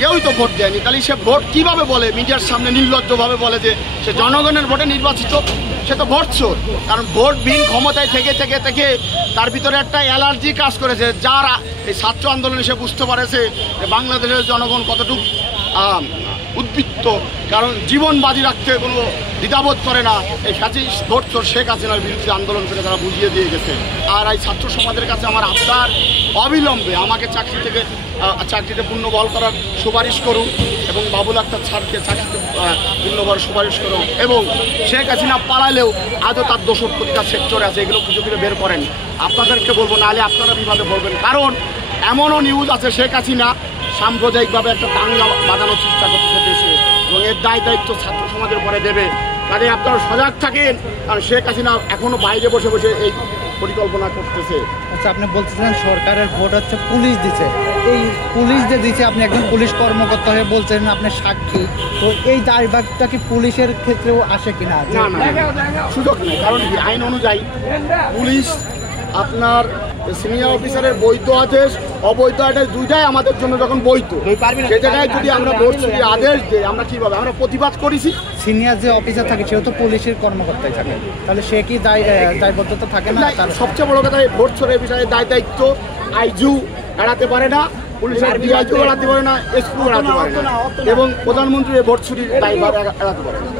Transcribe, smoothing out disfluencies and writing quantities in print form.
কেউই তো ভোট দেয়নি, তাহলে সে ভোট কিভাবে বলে মিডিয়ার সামনে নির্লজ্জভাবে বলে যে সে জনগণের ভোটে নির্বাচিত? সে তো ভোট চোর। কারণ ভোট বিন ক্ষমতায় থেকে থেকে থেকে তার ভিতরে একটা অ্যালার্জি কাজ করেছে, যারা এই ছাত্র আন্দোলনে সে বুঝতে পারেছে যে বাংলাদেশের জনগণ কতটুকু উদ্বৃত্ত, কারণ জীবন বাজি রাখতে কোনো দ্বিধাবোধ করে না। এই ফ্যাসিস্ট ভোট চোর শেখ হাসিনার বিরুদ্ধে আন্দোলন করে তারা বুঝিয়ে দিয়ে গেছে। আর এই ছাত্র সমাজের কাছে আমার আবদার, অবিলম্বে আমাকে চাকরিতে পুনর্বহাল করার সুপারিশ করুন এবং বাবুল আক্তার স্যারকে চাকরিতে পুনর্বহাল সুপারিশ করুন, এবং শেখ হাসিনা পালালেও আজও তার দোষর প্রতিটা সেক্টরে আছে, এগুলো খুঁজে খুঁজে বের করেন। আপনাদেরকে বলবো, নাহলে আপনারা বিভাগে বলবেন। কারণ এমনও নিউজ আছে শেখ হাসিনা সাম্প্রদায়িকভাবে একটা দাঙ্গা বাঁধানোর চেষ্টা করতেছে দেশে, এবং এর দায়িত্ব ছাত্র সমাজের উপরে দেবে। কাজে আপনারা সজাগ থাকেন, কারণ শেখ হাসিনা এখনো বাইরে বসে বসে এই পরিকল্পনা করতেছে। আচ্ছা, আপনি বলতেছিলেন সরকারের ভোট হচ্ছে পুলিশ দিচ্ছে, এই পুলিশ যে দিচ্ছে, আপনি একজন পুলিশ কর্মকর্তা হয়ে বলছেন আপনি সাক্ষী, তো এই দায়ভাগটা কি পুলিশের ক্ষেত্রেও আসে কিনা? না না, সুযোগ নেই। কারণ কি, আইন অনুযায়ী পুলিশ আপনার সিনিয়র অফিসারের বৈধ আদেশ অবৈধ আদেশ দুইটাই আমাদের জন্য যখন বৈধ, সে জায়গায় যদি আমরা ভোট চুরির আদেশ দিই, আমরা কিভাবে আমরা প্রতিবাদ করেছি। সিনিয়র যে অফিসার থাকে সেও তো পুলিশের কর্মকর্তাই থাকে, তাহলে সে কি দায়বদ্ধতা থাকে না? তার সবচেয়ে বড় কথা, এই ভোট চোরের বিষয়ে দায়িত্ব আইজিও এড়াতে পারে না, পুলিশের ডিআইজিও এড়াতে পারে না, এসপিও এড়াতে পারে না, এবং প্রধানমন্ত্রী ভোট চুরির দায়ভার এড়াতে পারে না।